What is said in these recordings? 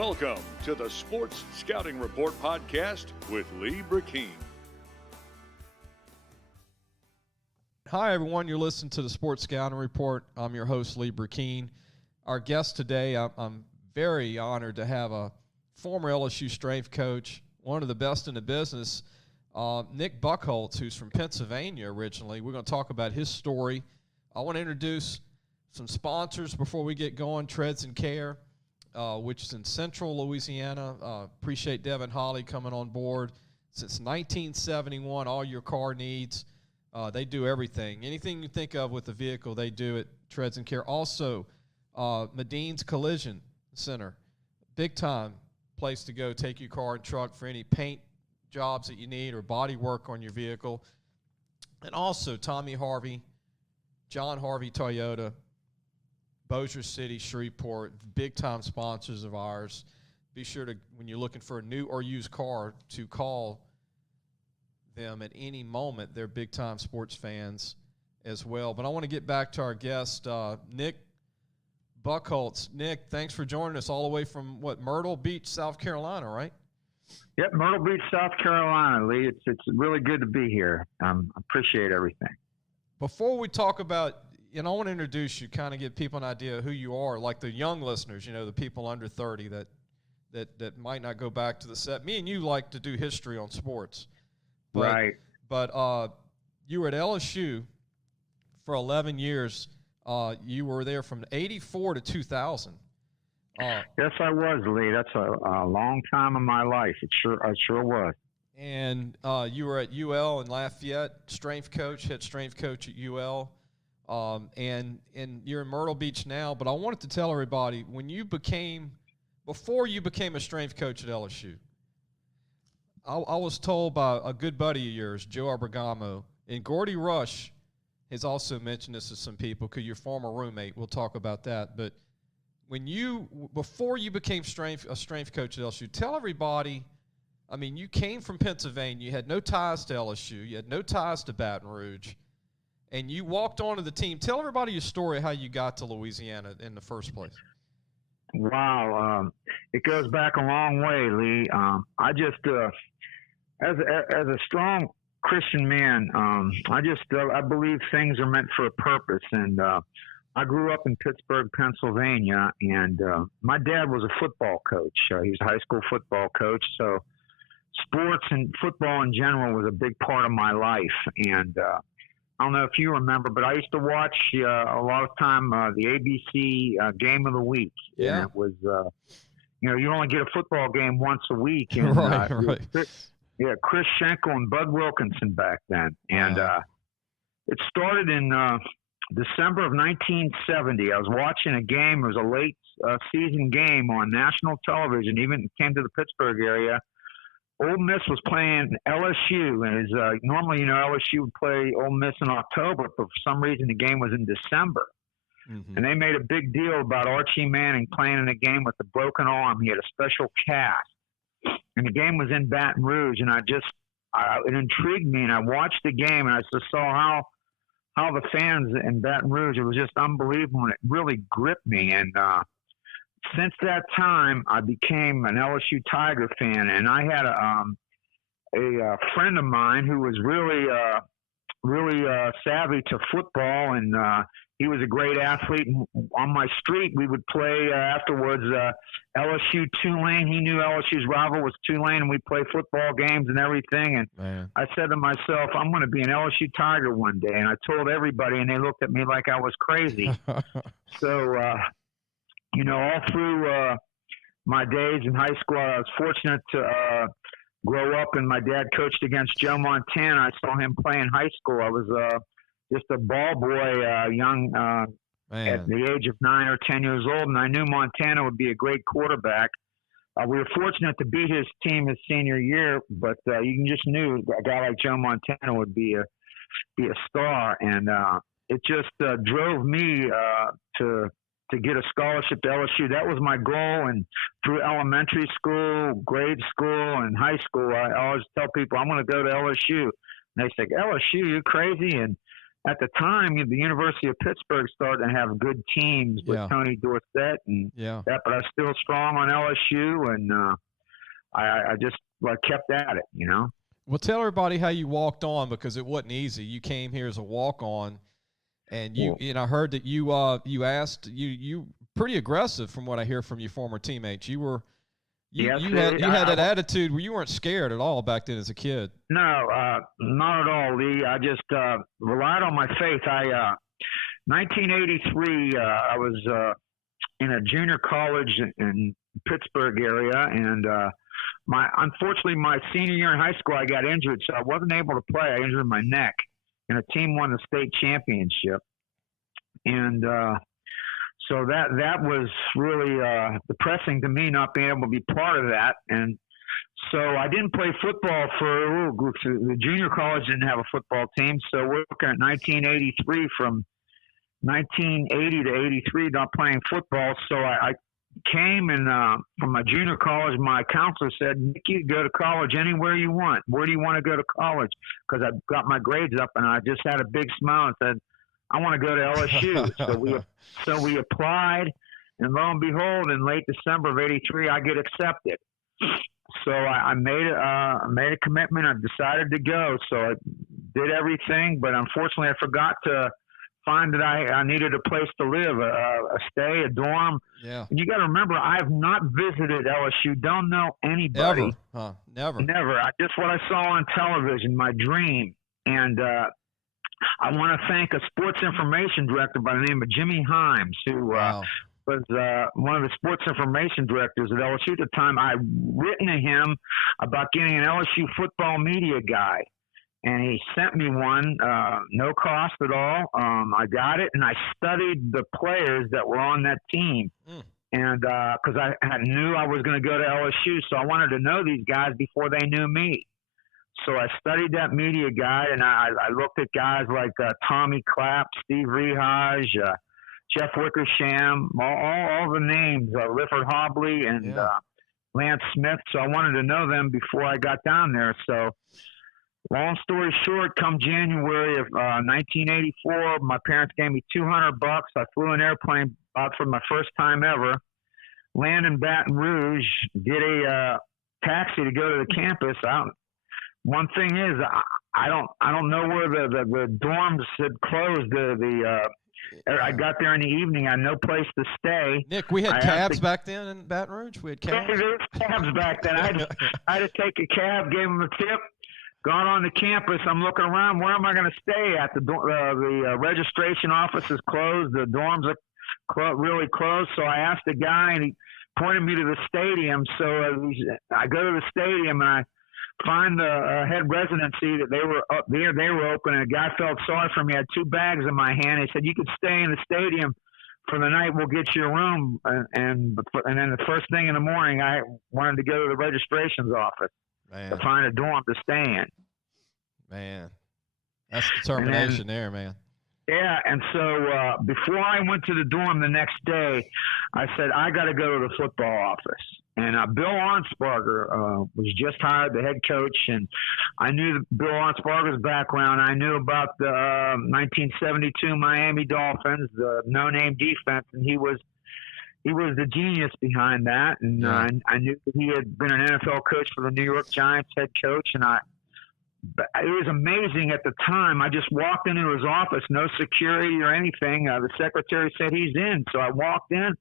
Welcome to the Sports Scouting Report podcast with Brecheen. Hi, everyone. You're listening to the Sports Scouting Report. I'm your host, Brecheen. Our guest today, I'm very honored to have a former LSU strength coach, one of the best in the business, Nick Bucholtz, who's from Pennsylvania originally. We're going to talk about his story. I want to introduce some sponsors before we get going. Treads and Care, which is in central Louisiana. Appreciate Devin Holly coming on board. Since 1971, all your car needs. They do everything. Anything you think of with the vehicle, they do it. Treads and Care. Also, Medine's Collision Center. Big time place to go. Take your car and truck for any paint jobs that you need or body work on your vehicle. And also Tommy Harvey, John Harvey Toyota, Bossier City, Shreveport, big-time sponsors of ours. Be sure to, when you're looking for a new or used car, to call them at any moment. They're big-time sports fans as well. But I want to get back to our guest, Nick Bucholtz. Nick, thanks for joining us all the way from, Myrtle Beach, South Carolina, right? Yep, Myrtle Beach, South Carolina, Lee. It's really good to be here. Appreciate everything. Before we talk about, I want to introduce you, kind of give people an idea of who you are, like the young listeners, the people under 30 that might not go back to the set. Me and you like to do history on sports. Right. But you were at LSU for 11 years. You were there from 84 to 2000. Yes, I was, Lee. That's a long time in my life. I sure was. And you were at UL in Lafayette, head strength coach at UL. And you're in Myrtle Beach now, but I wanted to tell everybody, before you became a strength coach at LSU, I was told by a good buddy of yours, Joe Abergamo, and Gordy Rush has also mentioned this to some people, because your former roommate, we'll talk about that, but before you became a strength coach at LSU, tell everybody, you came from Pennsylvania, you had no ties to LSU, you had no ties to Baton Rouge, and you walked onto the team. Tell everybody your story of how you got to Louisiana in the first place. Wow. It goes back a long way, Lee. I just, as a strong Christian man, I believe things are meant for a purpose. And I grew up in Pittsburgh, Pennsylvania, and my dad was a football coach. He was a high school football coach. So sports and football in general was a big part of my life. And I don't know if you remember, but I used to watch a lot of time the ABC Game of the Week. Yeah. And it was, you only get a football game once a week. And, right. Chris Schenkel and Bud Wilkinson back then. And it started in December of 1970. I was watching a game. It was a late season game on national television, even came to the Pittsburgh area. Ole Miss was playing LSU, and normally, LSU would play Ole Miss in October, but for some reason the game was in December. Mm-hmm. And they made a big deal about Archie Manning playing in a game with a broken arm. He had a special cast. And the game was in Baton Rouge, and it intrigued me, and I watched the game, and I just saw how the fans in Baton Rouge, it was just unbelievable, and it really gripped me. And since that time, I became an LSU Tiger fan, and I had a friend of mine who was really savvy to football, and he was a great athlete. And on my street, we would play afterwards LSU Tulane. He knew LSU's rival was Tulane, and we'd play football games and everything. And Man. I said to myself, I'm going to be an LSU Tiger one day. And I told everybody, and they looked at me like I was crazy. So, all through my days in high school, I was fortunate to grow up, and my dad coached against Joe Montana. I saw him play in high school. I was just a ball boy, young, at the age of 9 or 10 years old, and I knew Montana would be a great quarterback. We were fortunate to beat his team his senior year, but you just knew a guy like Joe Montana would be a star, and it just drove me to get a scholarship to LSU. That was my goal, and through elementary school, grade school, and high school, I always tell people, I'm going to go to LSU. And they say, LSU, you crazy? And at the time, the University of Pittsburgh started to have good teams with Tony Dorsett and that, but I was still strong on LSU, and I just kept at it, you know. Well, tell everybody how you walked on, because it wasn't easy. You came here as a walk-on, and I heard that you pretty aggressive from what I hear from your former teammates. You had that attitude where you weren't scared at all back then as a kid. No, not at all, Lee. I just relied on my faith. 1983, I was in a junior college in Pittsburgh area, and unfortunately, my senior year in high school, I got injured, so I wasn't able to play. I injured my neck, and a team won the state championship, and so that was really depressing to me, not being able to be part of that. And so I didn't play football for the junior college didn't have a football team. So we're looking at 1983, from 1980 to 83, not playing football. So I came, and from my junior college, my counselor said, "Nick, you can go to college anywhere you want. Where do you want to go to college?" Because I got my grades up, and I just had a big smile and said, "I want to go to LSU." So we applied, and lo and behold, in late December of '83, I get accepted. So I made a commitment. I decided to go. So I did everything, but unfortunately, I forgot to find that I needed a place to live, a dorm. Yeah. And you got to remember, I have not visited LSU. Don't know anybody. Never. Never. Just what I saw on television, my dream. And I want to thank a sports information director by the name of Jimmy Himes, who was one of the sports information directors at LSU at the time. I'd written to him about getting an LSU football media guy, and he sent me one, no cost at all. I got it, and I studied the players that were on that team. And because I knew I was going to go to LSU, so I wanted to know these guys before they knew me. So I studied that media guide, and I looked at guys like Tommy Clapp, Steve Rehage, Jeff Wickersham, all the names, Lifford Hobley and Lance Smith. So I wanted to know them before I got down there. So long story short, come January of 1984, my parents gave me $200. I flew an airplane out for my first time ever, landed in Baton Rouge, did a taxi to go to the campus. One thing is, I don't know where the dorms had closed. I got there in the evening. I had no place to stay. Nick, we had cabs back then in Baton Rouge. We had cabs. There was cabs back then. I had to take a cab, gave them a tip, gone on the campus. I'm looking around. Where am I going to stay at? The registration office is closed. The dorms are really closed. So I asked the guy, and he pointed me to the stadium. So I go to the stadium, and I find the head residency that they were up there. They were open, and a guy felt sorry for me. I had 2 bags in my hand. He said, "You could stay in the stadium for the night. We'll get you a room." And then the first thing in the morning, I wanted to go to the registrations office to find a dorm to stay in. Man, that's determination there, man. Yeah, and so before I went to the dorm the next day, I said, I got to go to the football office. And Bill Arnsparger was just hired, the head coach, and I knew Bill Arnsparger's background. I knew about the 1972 Miami Dolphins, the no-name defense, and he was the genius behind that. And I knew that he had been an NFL coach for the New York Giants, head coach, and it was amazing at the time. I just walked into his office, no security or anything. The secretary said he's in, so I walked in.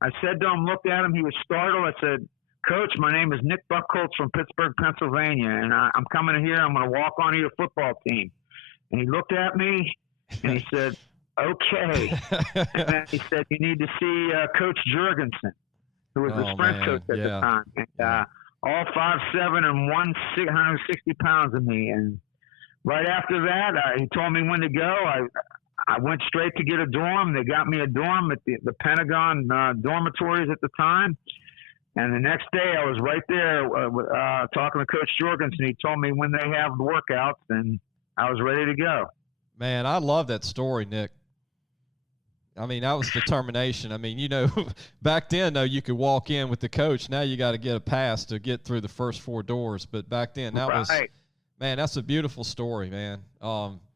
I said to him, looked at him. He was startled. I said, "Coach, my name is Nick Bucholtz from Pittsburgh, Pennsylvania, and I'm coming in here. I'm going to walk onto your football team." And he looked at me, and he said, "Okay." And then he said, "You need to see Coach Jurgensen, who was the sprint coach at the time. And, all 5'7" and 160 pounds of me." And right after that, he told me when to go. I went straight to get a dorm. They got me a dorm at the Pentagon dormitories at the time. And the next day, I was right there talking to Coach Jorgensen. He told me when they have the workouts, and I was ready to go. Man, I love that story, Nick. I mean, that was determination. I mean, back then, though, you could walk in with the coach. Now you got to get a pass to get through the first 4 doors. But back then, that Man, that's a beautiful story, man.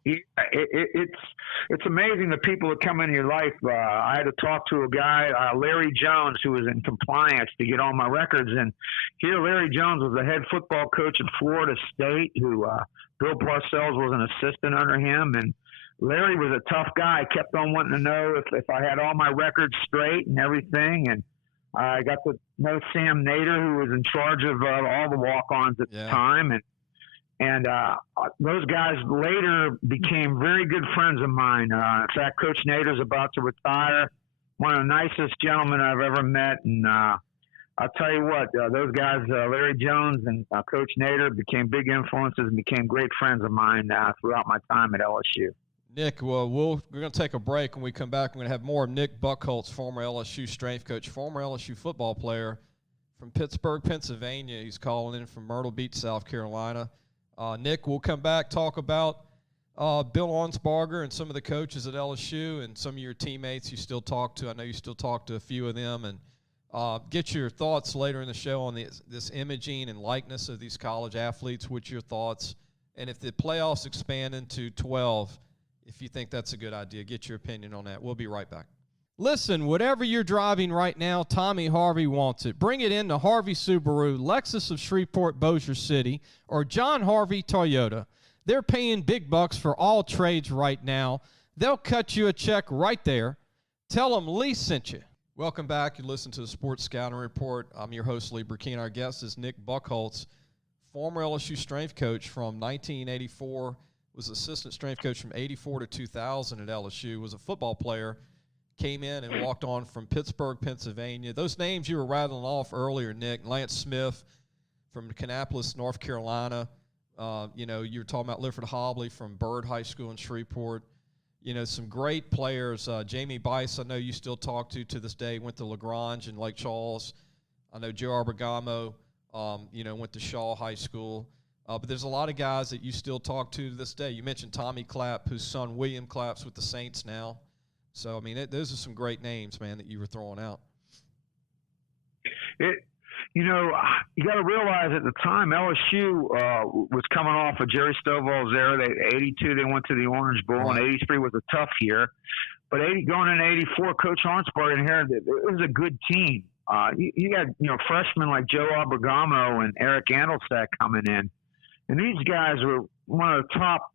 It's amazing the people that come into your life. I had to talk to a guy, Larry Jones, who was in compliance to get all my records. And here, Larry Jones was the head football coach at Florida State, who Bill Parcells was an assistant under him. And Larry was a tough guy. Kept on wanting to know if I had all my records straight and everything. And I got to know Sam Nader, who was in charge of all the walk-ons at the time. And those guys later became very good friends of mine. In fact, Coach Nader's about to retire. One of the nicest gentlemen I've ever met. And I'll tell you what, those guys, Larry Jones and Coach Nader, became big influences and became great friends of mine throughout my time at LSU. Nick, well, we're going to take a break. When we come back, we're going to have more of Nick Bucholtz, former LSU strength coach, former LSU football player from Pittsburgh, Pennsylvania. He's calling in from Myrtle Beach, South Carolina. Nick, we'll come back, talk about Bill Onsbarger and some of the coaches at LSU and some of your teammates you still talk to. I know you still talk to a few of them. And get your thoughts later in the show on this imaging and likeness of these college athletes. What's your thoughts? And if the playoffs expand into 12, if you think that's a good idea, get your opinion on that. We'll be right back. Listen, whatever you're driving right now, Tommy Harvey wants it. Bring it in to Harvey Subaru, Lexus of Shreveport, Bossier City, or John Harvey Toyota. They're paying big bucks for all trades right now. They'll cut you a check right there. Tell them Lee sent you. Welcome back. You listen to the Sports Scouting Report. I'm your host, Lee Brecheen. Our guest is Nick Bucholtz, former LSU strength coach from 1984, was assistant strength coach from 84 to 2000 at LSU, was a football player, came in and walked on from Pittsburgh, Pennsylvania. Those names you were rattling off earlier, Nick, Lance Smith from Kannapolis, North Carolina. You were talking about Lifford Hobley from Byrd High School in Shreveport. Some great players. Jamie Bice, I know you still talk to this day, went to LaGrange and Lake Charles. I know Joe Arbergamo, went to Shaw High School. But there's a lot of guys that you still talk to this day. You mentioned Tommy Clapp, whose son William Clapp's with the Saints now. So, I mean, those are some great names, man, that you were throwing out. You got to realize at the time LSU was coming off of Jerry Stovall's era. 82, they went to the Orange Bowl, right. And 83 was a tough year. But going into 84, Coach Onsbarger inherited. It was a good team. You had freshmen like Joe Arbergamo and Eric Andelsack coming in. And these guys were one of the top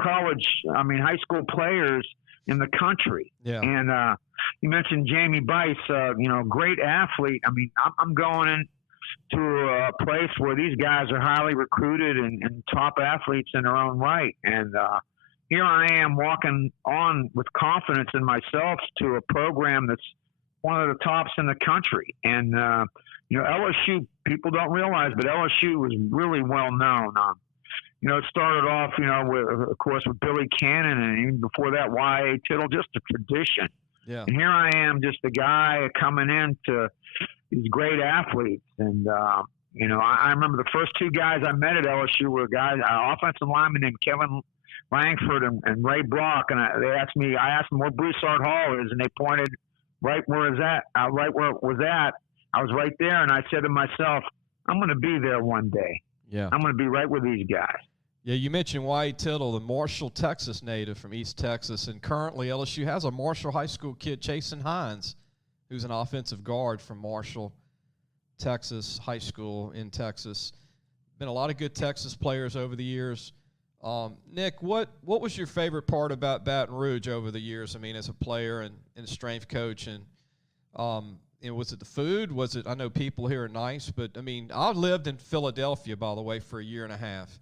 high school players in the country. Yeah. And you mentioned Jamie Bice, great athlete. I mean, I'm going into a place where these guys are highly recruited and top athletes in their own right. And here I am walking on with confidence in myself to a program that's one of the tops in the country. And, LSU, people don't realize, but LSU was really well known. It started off, with Billy Cannon, and even before that, Y.A. Tittle, just a tradition. Yeah. And here I am, just a guy coming into these great athletes. And, I remember the first two guys I met at LSU were guys, offensive linemen named Kevin Langford and Ray Brock. And I asked them where Broussard Hall is, and they pointed right where it was at. I was right there, and I said to myself, I'm going to be there one day. Yeah, I'm going to be right with these guys. Yeah, you mentioned Y.A. Tittle, the Marshall, Texas native from East Texas, and currently LSU has a Marshall High School kid, Chasen Hines, who's an offensive guard from Marshall, Texas High School in Texas. Been a lot of good Texas players over the years. Nick, what was your favorite part about Baton Rouge over the years? I mean, as a player and a strength coach, and was it the food? I know people here are nice, but I mean, I lived in Philadelphia, by the way, for a year and a half.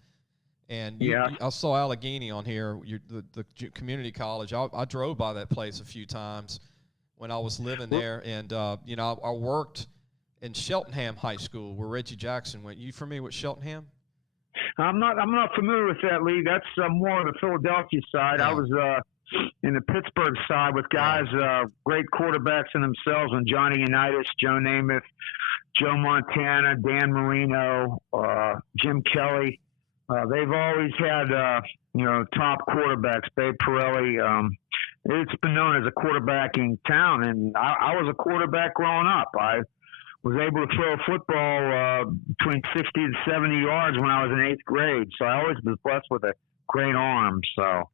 And I saw Allegheny on here, the community college. I drove by that place a few times when I was living there. And, I worked in Cheltenham High School where Reggie Jackson went. You familiar with Cheltenham? I'm not familiar with that, Lee. That's more of the Philadelphia side. Yeah. I was in the Pittsburgh side with guys, great quarterbacks in themselves, and Johnny Unitas, Joe Namath, Joe Montana, Dan Marino, Jim Kelly. They've always had, top quarterbacks. Babe Pirelli. It's been known as a quarterbacking town, and I was a quarterback growing up. I was able to throw a football between 60 and 70 yards when I was in 8th grade. So I always was blessed with a great arm. So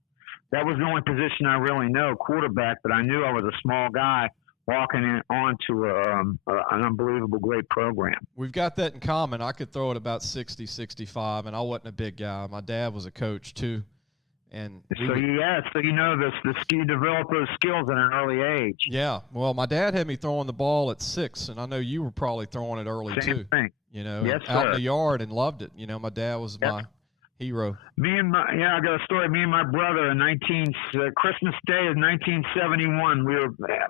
that was the only position I really know, quarterback, but I knew I was a small guy walking onto an unbelievable great program. We've got that in common. I could throw it about 60, 65, and I wasn't a big guy. My dad was a coach too. And so you know you develop those skills at an early age. Yeah. Well, my dad had me throwing the ball at 6, and I know you were probably throwing it early Same too. thing. You know, yes, out sir. in the yard and loved it. You know, my dad was my hero. I got a story. Me and my brother Christmas Day of 1971.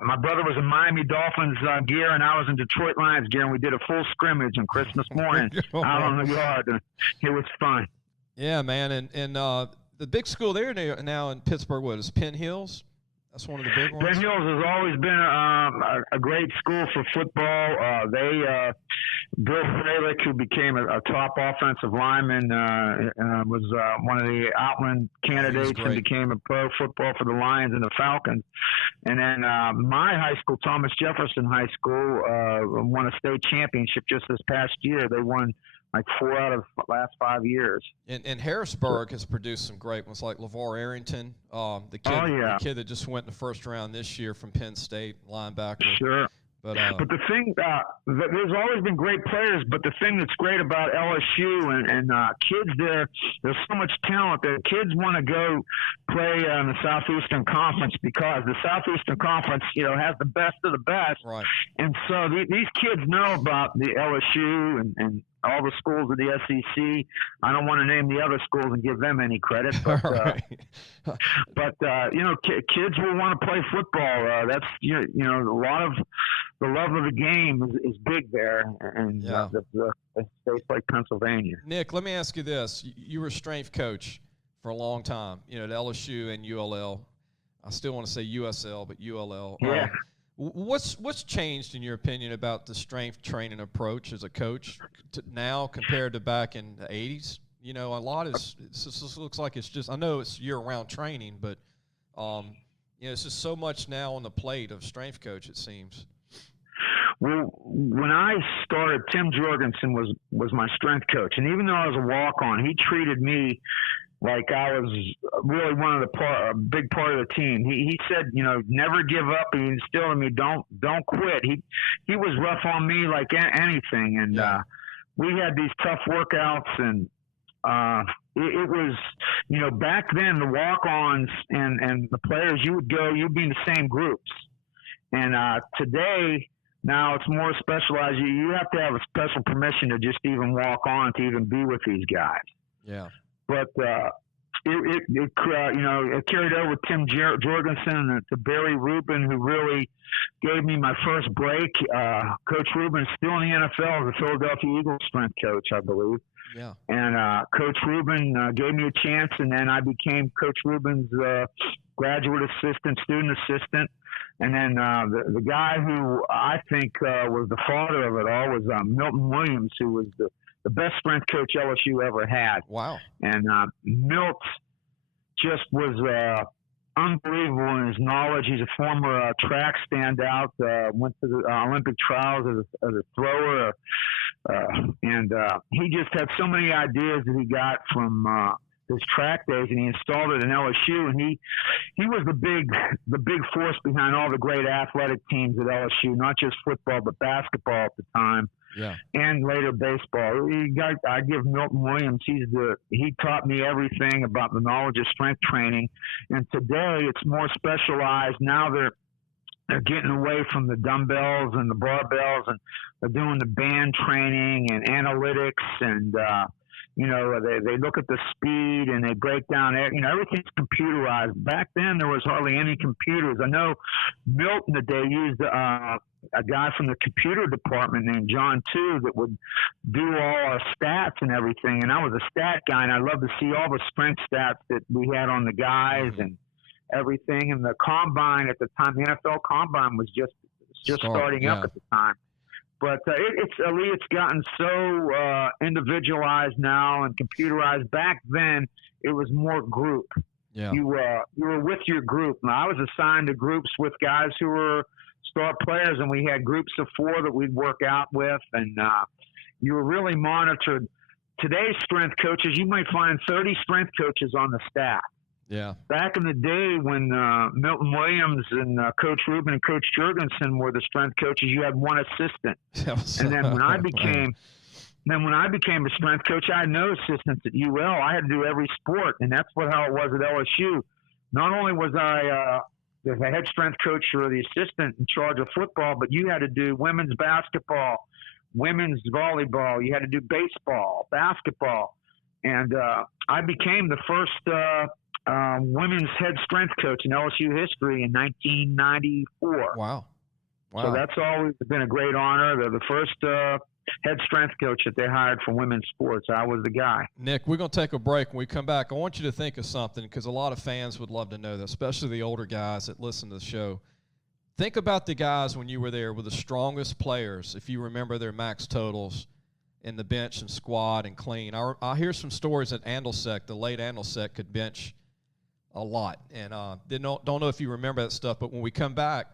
My brother was in Miami Dolphins gear, and I was in Detroit Lions gear, and we did a full scrimmage on Christmas morning out on the yard. And it was fun. Yeah, man, and the big school there now in Pittsburgh, what is Penn Hills? That's one of the big ones. Penn Hills has always been a great school for football. Bill Faneca, who became a top offensive lineman, was one of the Outland candidates and became a pro football for the Lions and the Falcons. And then my high school, Thomas Jefferson High School, won a state championship just this past year. They won like 4 out of the last 5 years. And Harrisburg has produced some great ones, like LeVar Arrington, the kid that just went in the first round this year from Penn State, linebacker. Sure. But the thing, there's always been great players, but the thing that's great about LSU and kids there's so much talent that kids want to go play in the Southeastern Conference because the Southeastern Conference, has the best of the best. Right. And so these kids know about the LSU and all the schools of the SEC. I don't want to name the other schools and give them any credit, but kids will want to play football. That's a lot of the love of the game is big there, and the states like Pennsylvania. Nick, let me ask you this: you were a strength coach for a long time, at LSU and ULL. I still want to say USL, but ULL. Yeah. What's changed in your opinion about the strength training approach as a coach now compared to back in the 80s? A lot it just looks like it's just, I know it's year-round training, but it's just so much now on the plate of strength coach, it seems. Well, when I started, Tim Jorgensen was my strength coach, and even though I was a walk-on, he treated me like I was really a big part of the team. He said, never give up. He instilled in me, don't quit. He was rough on me like anything. And we had these tough workouts, and it was, back then the walk-ons and the players, you'd be in the same groups. And today, now it's more specialized. You have to have a special permission to just even walk on to even be with these guys. Yeah. But it carried over with Tim Jorgensen and to Barry Rubin, who really gave me my first break. Coach Rubin is still in the NFL as a Philadelphia Eagles strength coach, I believe. Yeah. And Coach Rubin gave me a chance, and then I became Coach Rubin's graduate assistant, student assistant. And then the guy who I think was the father of it all was Milton Williams, who was the best strength coach LSU ever had. Wow. And Milt just was unbelievable in his knowledge. He's a former track standout, went to the Olympic trials as a thrower. And he just had so many ideas that he got from his track days, and he installed it in LSU. And he was the big force behind all the great athletic teams at LSU, not just football, but basketball at the time. Yeah. And later baseball. I give Milton Williams, he taught me everything about the knowledge of strength training. And today it's more specialized. Now they're getting away from the dumbbells and the barbells, and they're doing the band training and analytics, and they look at the speed and they break down everything's computerized. Back then there was hardly any computers. I know Milton today used a guy from the computer department named John too that would do all our stats and everything. And I was a stat guy, and I loved to see all the strength stats that we had on the guys and everything. And the combine at the time, the NFL combine was just starting up at the time. But it's gotten so individualized now and computerized. Back then, it was more group. Yeah. You were with your group. Now, I was assigned to groups with guys who were star players, and we had groups of 4 that we'd work out with, and you were really monitored. Today's strength coaches, you might find 30 strength coaches on the staff. Yeah. Back in the day when Milton Williams and Coach Rubin and Coach Jurgensen were the strength coaches, you had 1 assistant. And then when I became a strength coach, I had no assistants at UL. I had to do every sport, and that's how it was at LSU. Not only was I the head strength coach or the assistant in charge of football, but you had to do women's basketball, women's volleyball. You had to do baseball, basketball. And I became the first women's head strength coach in LSU history in 1994. Wow. So that's always been a great honor. They're the first head strength coach that they hired for women's sports. I was the guy. Nick, we're going to take a break. When we come back, I want you to think of something, because a lot of fans would love to know that, especially the older guys that listen to the show. Think about the guys when you were there with the strongest players, if you remember their max totals in the bench and squat and clean. I hear some stories that Andelsek, the late Andelsek, could bench a lot. And don't know if you remember that stuff, but when we come back,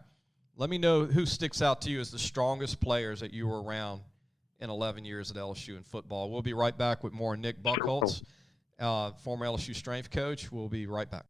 let me know who sticks out to you as the strongest players that you were around in 11 years at LSU in football. We'll be right back with more Nick Bucholtz, former LSU strength coach. We'll be right back.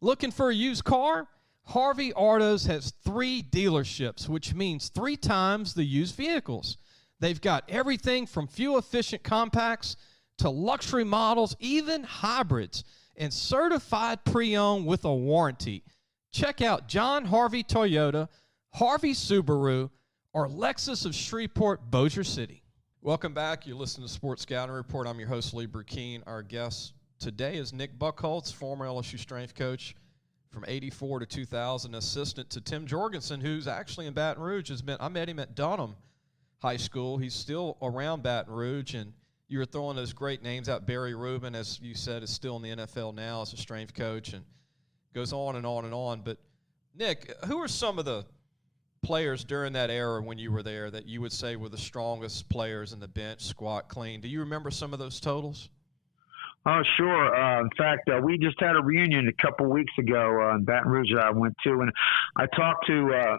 Looking for a used car? Harvey Autos has 3 dealerships, which means 3 times the used vehicles. They've got everything from fuel-efficient compacts to luxury models, even hybrids, and certified pre-owned with a warranty. Check out John Harvey Toyota, Harvey Subaru, or Lexus of Shreveport, Bossier City. Welcome back. You're listening to Sports Scouting Report. I'm your host, Lee Brecheen. Our guest today is Nick Bucholtz, former LSU strength coach from 84 to 2000, assistant to Tim Jorgensen, who's actually in Baton Rouge. I met him at Dunham High School. He's still around Baton Rouge, and you were throwing those great names out. Barry Rubin, as you said, is still in the NFL now as a strength coach, and goes on and on and on. But, Nick, who are some of the players during that era when you were there that you would say were the strongest players in the bench, squat, clean? Do you remember some of those totals? Oh, sure. In fact, we just had a reunion a couple weeks ago in Baton Rouge that I went to, and I talked to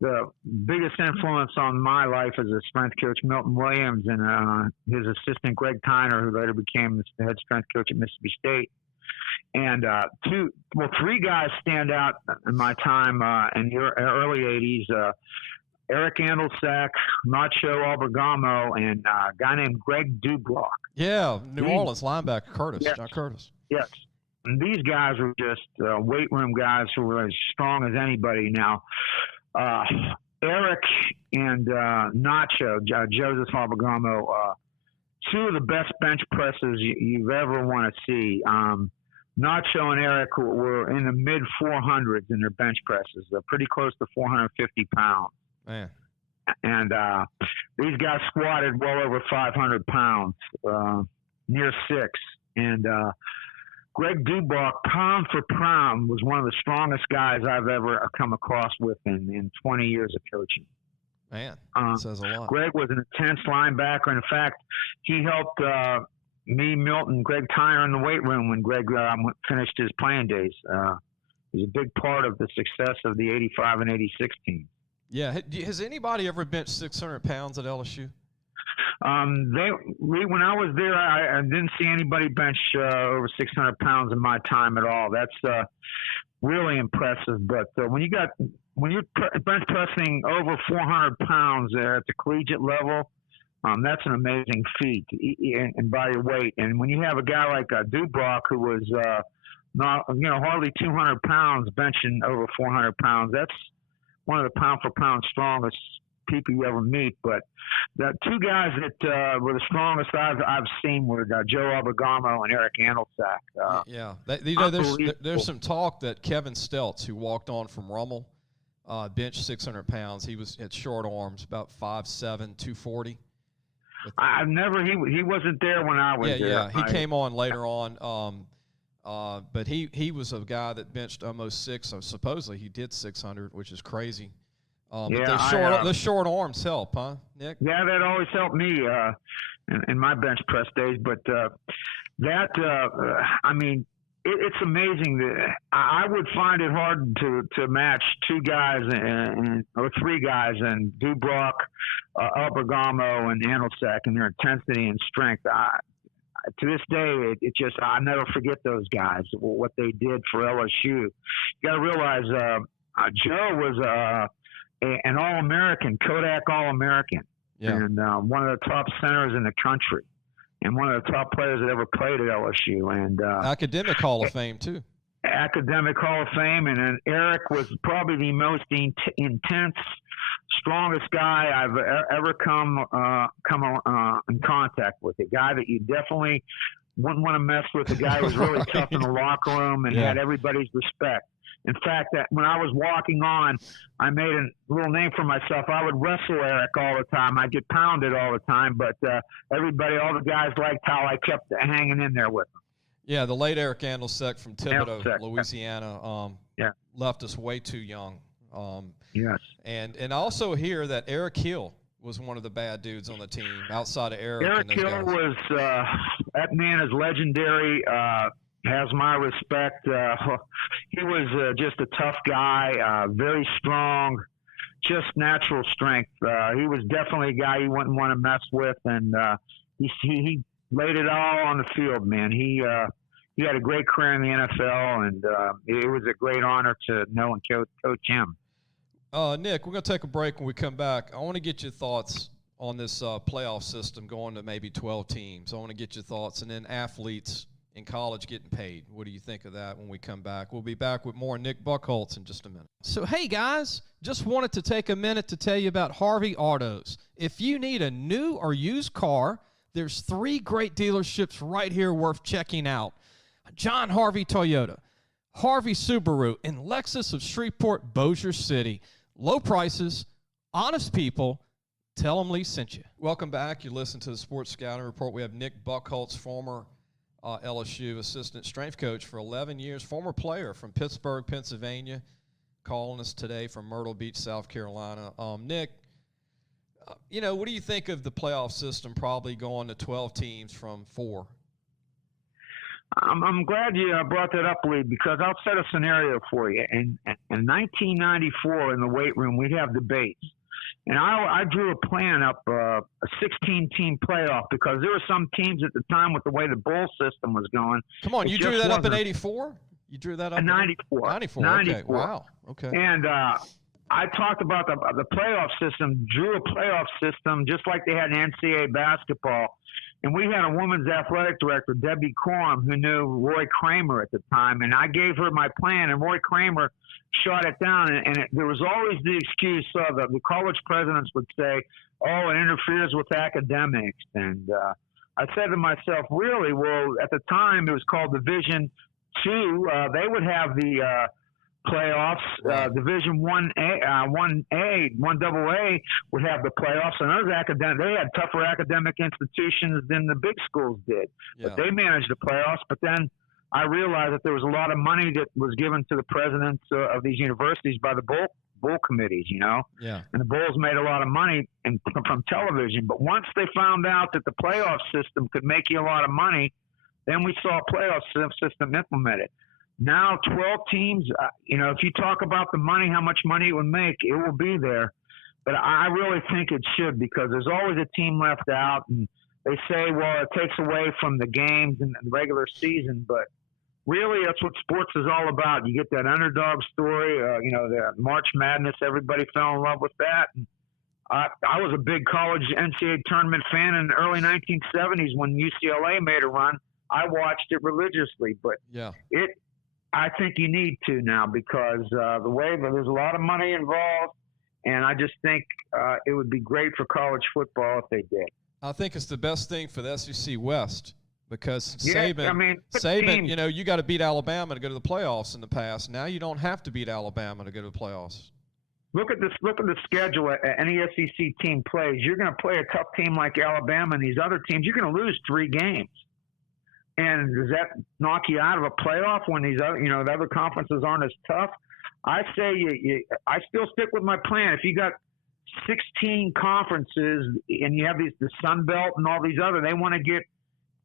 the biggest influence on my life as a strength coach, Milton Williams, and his assistant, Greg Tyner, who later became the head strength coach at Mississippi State. And 3 guys stand out in my time in the early 80s. Eric Andelsack, Nacho Albergamo, and a guy named Greg Dublock. Yeah, New Orleans linebacker, Curtis, yes, John Curtis. Yes. And these guys were just weight room guys who were as strong as anybody. Now, Eric and Nacho, Joseph Albergamo, 2 of the best bench presses you've ever want to see. Nacho and Eric were in the mid-400s in their bench presses, pretty close to 450 pounds. Man. And these guys squatted well over 500 pounds, near 6. And Greg Dublock, pound for pound, was one of the strongest guys I've ever come across with in 20 years of coaching. Man, that says a lot. Greg was an intense linebacker. In fact, he helped me, Milton, Greg Tyner in the weight room when Greg finished his playing days. He was a big part of the success of the 85 and 86 team. Yeah. Has anybody ever benched 600 pounds at LSU? When I was there, I didn't see anybody bench over 600 pounds in my time at all. That's really impressive. But when you're bench pressing over 400 pounds at the collegiate level, that's an amazing feat, and by your weight. And when you have a guy like Dublock, who was hardly 200 pounds, benching over 400 pounds, that's one of the pound-for-pound strongest people you ever meet. But the 2 guys that were the strongest I've seen were Joe Albergamo and Eric Andelsack. There's some talk that Kevin Steltz, who walked on from Rummel, benched 600 pounds. He was at short arms, about 5'7", 240. He wasn't there when I was there. Yeah, he came on later on. But he was a guy that benched almost 6. So supposedly he did 600, which is crazy. But the short arms help, huh, Nick? Yeah, that always helped me in my bench press days. But It's amazing that I would find it hard to match two guys or three guys and Dubrock, Albergamo, and Anelsack in their intensity and strength. To this day, I never forget those guys, what they did for LSU. You got to realize Joe was an All-American, Kodak All-American, and one of the top centers in the country, and one of the top players that ever played at LSU. And Academic Hall of Fame, too. Academic Hall of Fame. And then Eric was probably the most intense, strongest guy I've ever come in contact with. A guy that you definitely wouldn't want to mess with. A guy who was really tough in the locker room and had everybody's respect. In fact, that when I was walking on, I made a little name for myself. I would wrestle Eric all the time. I'd get pounded all the time, but all the guys liked how I kept hanging in there with them. Yeah, the late Eric Anelsack from Thibodaux, Louisiana, left us way too young. Yes. And I also hear that Eric Hill was one of the bad dudes on the team outside of Eric. Eric Hill was that man is legendary. Has my respect. He was just a tough guy, very strong, just natural strength. He was definitely a guy you wouldn't want to mess with, and he laid it all on the field, man. He had a great career in the NFL, and it was a great honor to know and coach him. Nick, we're going to take a break. When we come back, I want to get your thoughts on this playoff system going to maybe 12 teams. I want to get your thoughts, and then athletes in college getting paid. What do you think of that when we come back? We'll be back with more Nick Bucholtz in just a minute. So, hey, guys, just wanted to take a minute to tell you about Harvey Autos. If you need a new or used car, there's 3 great dealerships right here worth checking out. John Harvey Toyota, Harvey Subaru, and Lexus of Shreveport, Bossier City. Low prices, honest people. Tell them Lee sent you. Welcome back. You listen to the Sports Scouting Report. We have Nick Bucholtz, former LSU assistant strength coach for 11 years, former player from Pittsburgh, Pennsylvania, calling us today from Myrtle Beach, South Carolina. Nick, what do you think of the playoff system probably going to 12 teams from 4? I'm glad you brought that up, Lee, because I'll set a scenario for you. In 1994 in the weight room, we'd have debates. And I drew a plan up, a 16-team playoff, because there were some teams at the time with the way the bowl system was going. Come on, you drew that up in 84? You drew that up in 94. 94, okay, wow, okay. And I talked about the playoff system, drew a playoff system just like they had in NCAA basketball. And we had a women's athletic director, Debbie Coram, who knew Roy Kramer at the time. And I gave her my plan, and Roy Kramer shot it down. And there was always the excuse of the college presidents would say, oh, it interferes with academics. And I said to myself, really? Well, at the time, it was called Division II. They would have the playoffs. Division 1A, 1AA would have the playoffs, and they had tougher academic institutions than the big schools did. Yeah. But they managed the playoffs. But then I realized that there was a lot of money that was given to the presidents of these universities by the bowl committees, Yeah. And the Bulls made a lot of money from television. But once they found out that the playoff system could make you a lot of money, then we saw a playoff system implemented. Now 12 teams, if you talk about the money, how much money it would make, it will be there. But I really think it should, because there's always a team left out. And they say, well, it takes away from the games and the regular season. But really, that's what sports is all about. You get that underdog story, the March Madness. Everybody fell in love with that. And I was a big college NCAA tournament fan in the early 1970s when UCLA made a run. I watched it religiously. But I think you need to now, because the way that there's a lot of money involved, and I just think it would be great for college football if they did. I think it's the best thing for the SEC West, because Saban, you got to beat Alabama to go to the playoffs in the past. Now you don't have to beat Alabama to go to the playoffs. Look at the schedule any SEC team plays. You're going to play a tough team like Alabama and these other teams. You're going to lose 3 games. And does that knock you out of a playoff when these other, the other conferences aren't as tough? I say I still stick with my plan. If you got 16 conferences and you have the Sun Belt and all these other, they want to get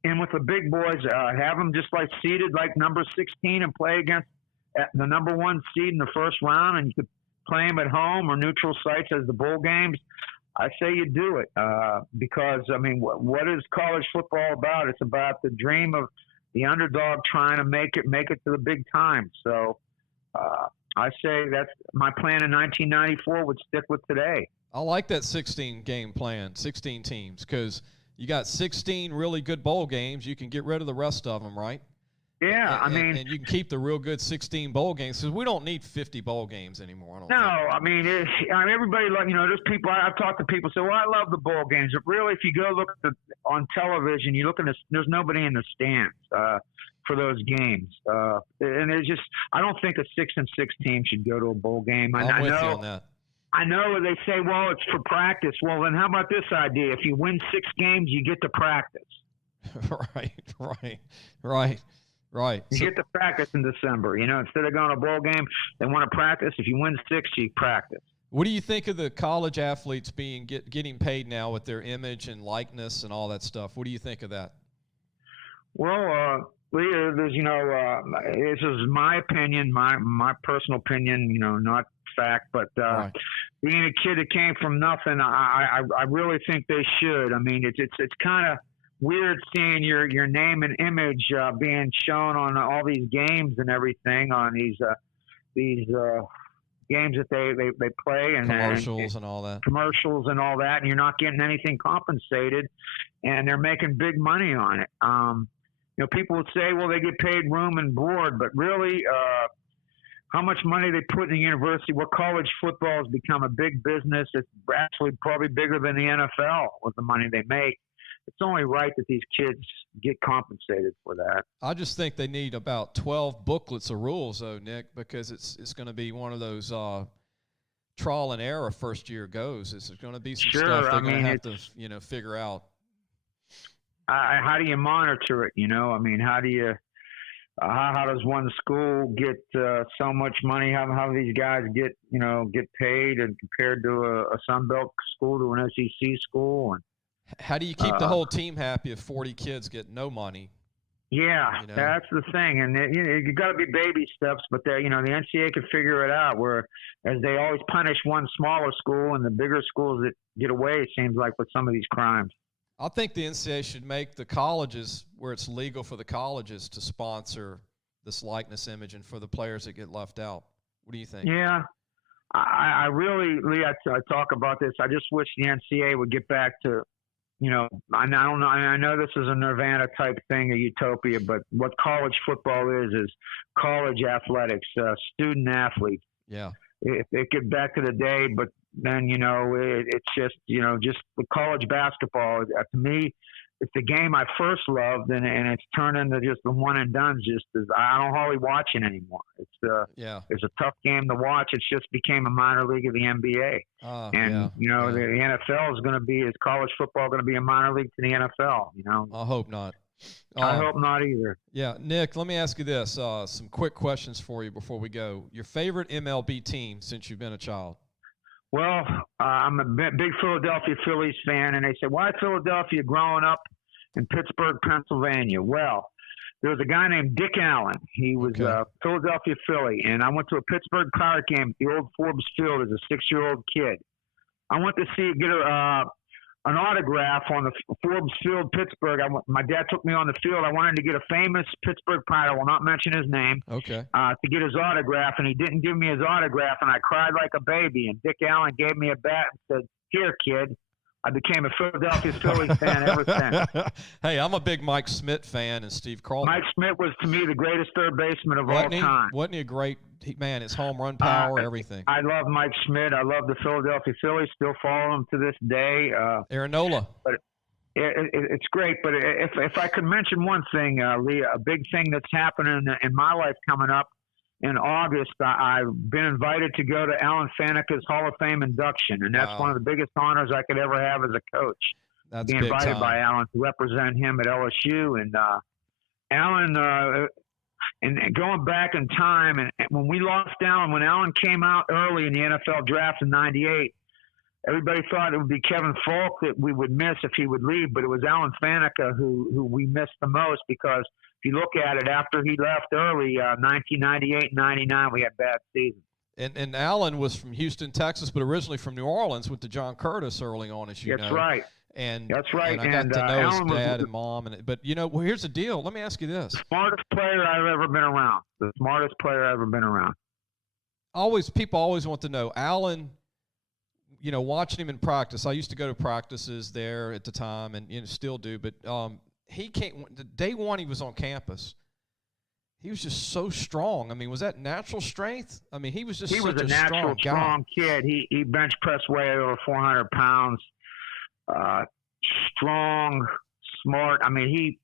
in with the big boys, have them just like seeded like number 16 and play against the number 1 seed in the first round, and you could play them at home or neutral sites as the bowl games. I say you do it because, I mean, what is college football about? It's about the dream of the underdog trying to make it to the big time. So I say that's my plan in 1994 would stick with today. I like that 16-game plan, 16 teams, because you got 16 really good bowl games. You can get rid of the rest of them, right? Yeah, and you can keep the real good 16 bowl games because we don't need 50 bowl games anymore. I mean, everybody, there's people, I've talked to people say, well, I love the bowl games. But really, if you go look on television, you look at there's nobody in the stands for those games. And there's just, I don't think a 6-6 team should go to a bowl game. I'm with you on that. I know they say, well, it's for practice. Well, then how about this idea? If you win 6 games, you get to practice. Right. You get to practice in December. Instead of going to a bowl game, they want to practice. If you win 6, you practice. What do you think of the college athletes getting paid now with their image and likeness and all that stuff? What do you think of that? Well, there's, this is my opinion, my personal opinion, not fact, but right. Being a kid that came from nothing, I really think they should. I mean, it's kind of weird seeing your name and image being shown on all these games and everything, on these games that they play, and commercials and all that. Commercials and all that, and you're not getting anything compensated, and they're making big money on it. People would say, well, they get paid room and board, but really, how much money they put in the university, college football has become a big business. It's actually probably bigger than the NFL with the money they make. It's only right that these kids get compensated for that. I just think they need about 12 booklets of rules, though, Nick, because it's going to be one of those trial and error first year goes. There's going to be some stuff they're going to have to figure out. How do you monitor it? I mean, how do you? How does one school get so much money? How do these guys get paid, and compared to a Sun Belt school, to an SEC school? And how do you keep the whole team happy if 40 kids get no money? Yeah, that's the thing, and you got to be baby steps. But the NCAA can figure it out. Whereas they always punish one smaller school, and the bigger schools that get away, it seems like, with some of these crimes. I think the NCAA should make the colleges, where it's legal for the colleges to sponsor this likeness image, and for the players that get left out. What do you think? Yeah, I really, Lee, I talk about this. I just wish the NCAA would get back to, I don't know. I know this is a Nirvana type thing, a utopia, but what college football is college athletics, student athletes. Yeah. If they get back to the day, but then, it's just, just the college basketball. To me, it's the game I first loved, and it's turned into just the one and done. I don't hardly watch it anymore. It's a tough game to watch. It's just became a minor league of the NBA. The NFL is college football going to be a minor league to the NFL? I hope not. I hope not either. Yeah, Nick, let me ask you this. Some quick questions for you before we go. Your favorite MLB team since you've been a child? Well, I'm a big Philadelphia Phillies fan, and they say, why Philadelphia growing up in Pittsburgh, Pennsylvania? Well, there was a guy named Dick Allen. He was a Philadelphia Philly, and I went to a Pittsburgh Pirate game at the old Forbes Field as a 6-year-old kid. I went to get an autograph on the Forbes Field, Pittsburgh. My dad took me on the field. I wanted to get a famous Pittsburgh Pirate, I will not mention his name, to get his autograph, and he didn't give me his autograph, and I cried like a baby. And Dick Allen gave me a bat and said, "Here, kid." I became a Philadelphia Phillies fan ever since. Hey, I'm a big Mike Schmidt fan and Steve Carlton. Mike Schmidt was, to me, the greatest third baseman of all time. Wasn't he a great man? His home run power, everything. I love Mike Schmidt. I love the Philadelphia Phillies. Still follow them to this day. Aaron Nola. But it's great. But if I could mention one thing, Lee, a big thing that's happening in my life coming up, in August, I've been invited to go to Alan Faneca's Hall of Fame induction, and that's one of the biggest honors I could ever have as a coach. That's being invited by Alan to represent him at LSU. And Alan, and going back in time, and when we lost Alan, when Alan came out early in the NFL draft in '98, everybody thought it would be Kevin Falk that we would miss if he would leave, but it was Alan Faneca who we missed the most, because if you look at it, after he left early, 1998 and 99, we had bad seasons. And Alan was from Houston, Texas, but originally from New Orleans, went to John Curtis early on, as you know. That's right. And that's right. And I got to know Alan his dad and mom. But, well, here's the deal. Let me ask you this. The smartest player I've ever been around. The smartest player I've ever been around. People always want to know, Alan, watching him in practice. I used to go to practices there at the time and still do. But he came – the day one he was on campus – he was just so strong. I mean, was that natural strength? I mean, he was just such a natural, strong kid. He bench pressed way over 400 pounds. Strong, smart. I mean,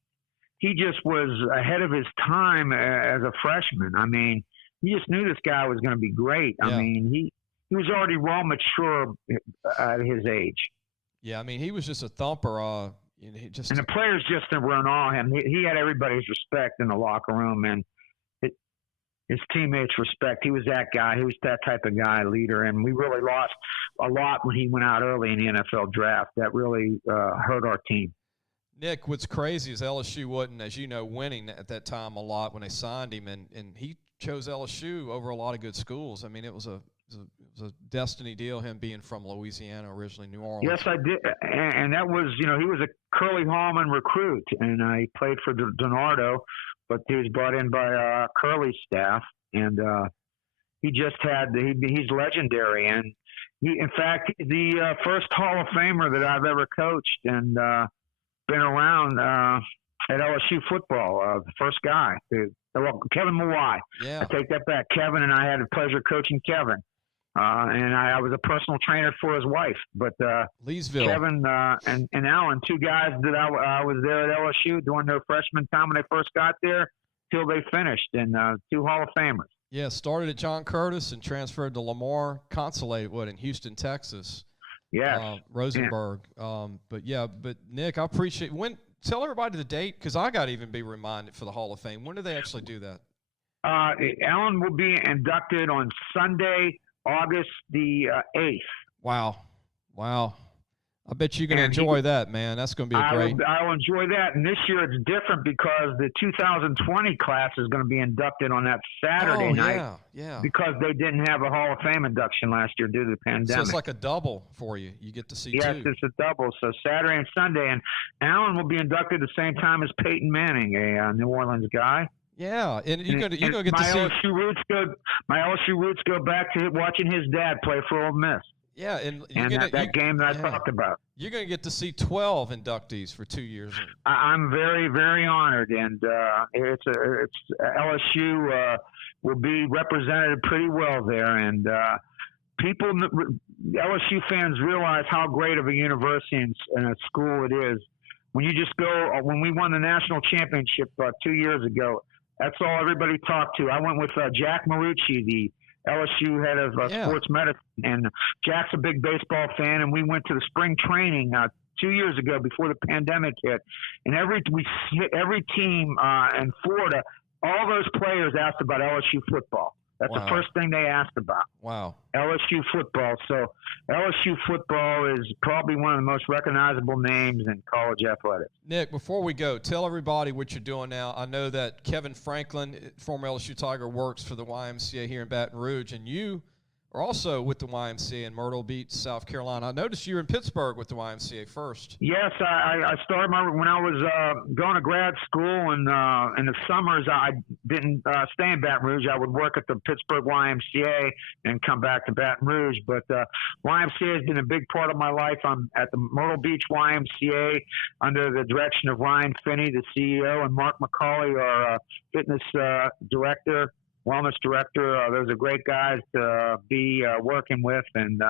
he just was ahead of his time as a freshman. I mean, you just knew this guy was going to be great. Yeah. I mean, he was already well mature at his age. Yeah, I mean, he was just a thumper. And the players just were in awe of him. He had everybody's respect in the locker room, and his teammates' respect. He was that guy. He was that type of guy, leader. And we really lost a lot when he went out early in the NFL draft. That really hurt our team. Nick, what's crazy is LSU wasn't, as you know, winning at that time a lot when they signed him, and he chose LSU over a lot of good schools. I mean, it was a destiny deal, him being from Louisiana, originally New Orleans. Yes, I did. And that was, he was a Curly Hallman recruit, and he played for DiNardo, but he was brought in by Curly's staff, and he just he's legendary. And in fact, he's the first Hall of Famer that I've ever coached and been around at LSU football, the first guy. Kevin Mawai. Yeah. I take that back. Kevin and I had the pleasure of coaching Kevin. And I was a personal trainer for his wife. But Leesville. Kevin and Alan, two guys that I was there at LSU during their freshman time when they first got there till they finished, and two Hall of Famers. Yeah, started at John Curtis and transferred to Lamar Consulate, in Houston, Texas. Yeah. Rosenberg. Yeah. But Nick, I appreciate tell everybody the date, because I got to even be reminded for the Hall of Fame. When do they actually do that? Alan will be inducted on Sunday, August the 8th. Wow. I bet you're going to enjoy that, man. That's going to be great. I'll enjoy that. And this year it's different because the 2020 class is going to be inducted on that Saturday night. Yeah. Because they didn't have a Hall of Fame induction last year due to the pandemic. So it's like a double for you. You get to see two. Yes, it's a double. So Saturday and Sunday. And Alan will be inducted the same time as Peyton Manning, a New Orleans guy. Yeah, and you're going to get to see. My LSU roots go back to watching his dad play for Ole Miss. Yeah, and that game that I talked about. You're going to get to see 12 inductees for 2 years. I'm very, very honored, and it's LSU will be represented pretty well there, and LSU fans realize how great of a university and a school it is. When we won the national championship 2 years ago, that's all everybody talked to. I went with Jack Marucci, the LSU head of sports medicine, and Jack's a big baseball fan, and we went to the spring training 2 years ago before the pandemic hit, and every team in Florida, all those players asked about LSU football. That's the first thing they asked about. Wow. LSU football. So LSU football is probably one of the most recognizable names in college athletics. Nick, before we go, tell everybody what you're doing now. I know that Kevin Franklin, former LSU Tiger, works for the YMCA here in Baton Rouge, and you are also with the YMCA in Myrtle Beach, South Carolina. I noticed you were in Pittsburgh with the YMCA first. Yes, I started when I was going to grad school, and in the summers I didn't stay in Baton Rouge. I would work at the Pittsburgh YMCA and come back to Baton Rouge. But YMCA has been a big part of my life. I'm at the Myrtle Beach YMCA under the direction of Ryan Finney, the CEO, and Mark McCauley, our fitness director. Wellness director. Those are great guys to be working with, and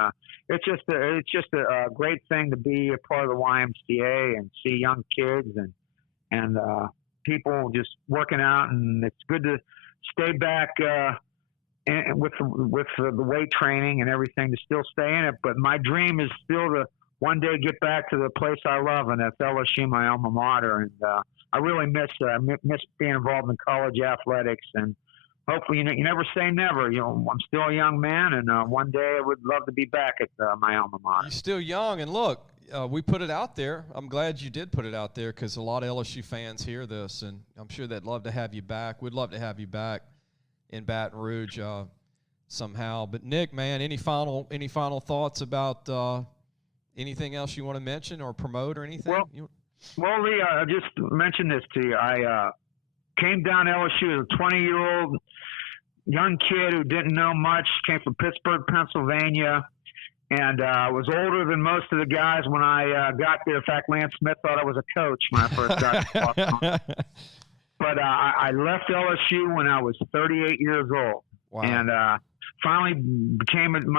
it's just a great thing to be a part of the YMCA and see young kids and people just working out, and it's good to stay back with the weight training and everything to still stay in it. But my dream is still to one day get back to the place I love, and that's LSU, my alma mater. And I really miss being involved in college athletics and hopefully, you never say never. I'm still a young man, and one day I would love to be back at my alma mater. You're still young, and look, we put it out there. I'm glad you did put it out there because a lot of LSU fans hear this, and I'm sure they'd love to have you back. We'd love to have you back in Baton Rouge somehow. But Nick, man, any final thoughts about anything else you want to mention or promote or anything? Well, Lee, I just mentioned this to you. I came down to LSU as a 20-year-old young kid who didn't know much, came from Pittsburgh, Pennsylvania, and was older than most of the guys when I got there. In fact, Lance Smith thought I was a coach when I first got to Walk-On. But I left LSU when I was 38 years old. Wow. And finally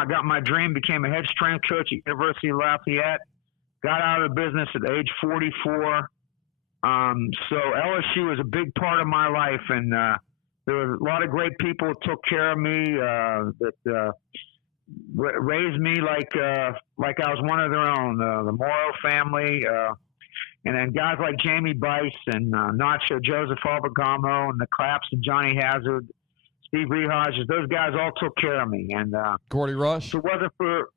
got my dream, became a head strength coach at University of Lafayette. Got out of the business at age 44. So LSU was a big part of my life, and there were a lot of great people who took care of me, that raised me like I was one of their own. The Morrow family, and then guys like Jamie Bice and Nacho Joseph Albergamo and the Claps and Johnny Hazard, Steve Rehodges. Those guys all took care of me. And Gordy Rush. So whether for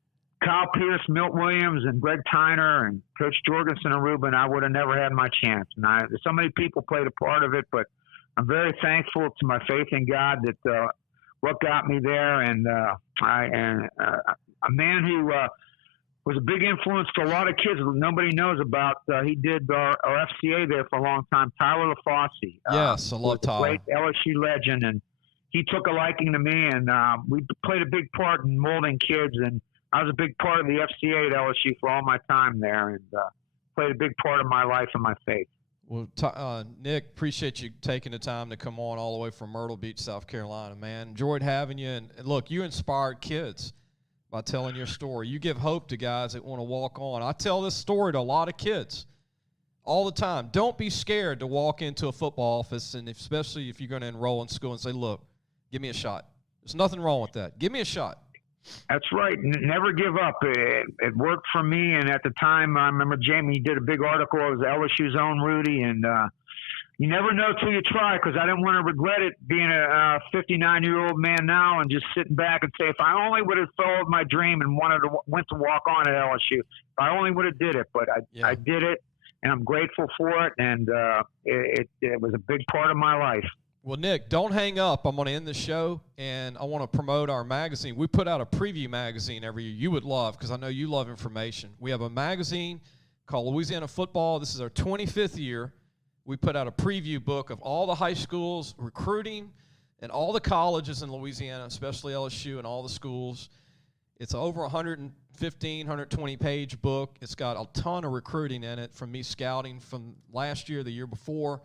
Kyle Pierce, Milton Williams, and Greg Tyner, and Coach Jorgensen and Rubin, I would have never had my chance. And so many people played a part of it, but I'm very thankful to my faith in God that what got me there. And a man who was a big influence to a lot of kids that nobody knows about. He did our FCA there for a long time, Tyler LaFosse. Yes, I love Tyler. Great LSU legend, and he took a liking to me, and we played a big part in molding kids, and I was a big part of the FCA at LSU for all my time there, and played a big part of my life and my faith. Well, Nick, appreciate you taking the time to come on all the way from Myrtle Beach, South Carolina, man. Enjoyed having you, and look, you inspired kids by telling your story. You give hope to guys that want to walk on. I tell this story to a lot of kids all the time. Don't be scared to walk into a football office, and especially if you're going to enroll in school, and say, look, give me a shot. There's nothing wrong with that. Give me a shot. That's right. Never give up. It worked for me, and at the time, I remember Jamie did a big article. It was LSU's own Rudy, and you never know till you try, because I didn't want to regret it being a 59-year-old man now and just sitting back and say, if I only would have followed my dream and went to walk on at LSU, if I only would have did it. But I did it, and I'm grateful for it, and it was a big part of my life. Well, Nick, don't hang up. I'm going to end the show, and I want to promote our magazine. We put out a preview magazine every year you would love, because I know you love information. We have a magazine called Louisiana Football. This is our 25th year. We put out a preview book of all the high schools, recruiting, and all the colleges in Louisiana, especially LSU and all the schools. It's over 115, 120-page book. It's got a ton of recruiting in it from me scouting from last year, the year before.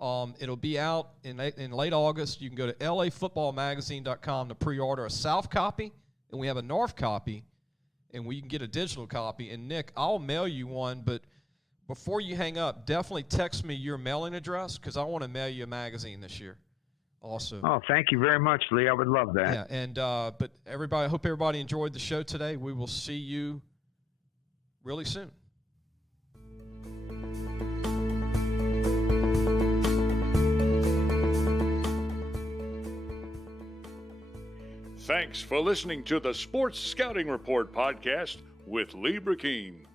It'll be out in late August. You can go to lafootballmagazine.com to pre-order a South copy, and we have a North copy, and we can get a digital copy. And, Nick, I'll mail you one, but before you hang up, definitely text me your mailing address, because I want to mail you a magazine this year also. Oh, thank you very much, Lee. I would love that. Yeah, and but everybody, I hope everybody enjoyed the show today. We will see you really soon. Thanks for listening to the Sports Scouting Report podcast with Lee Brecheen.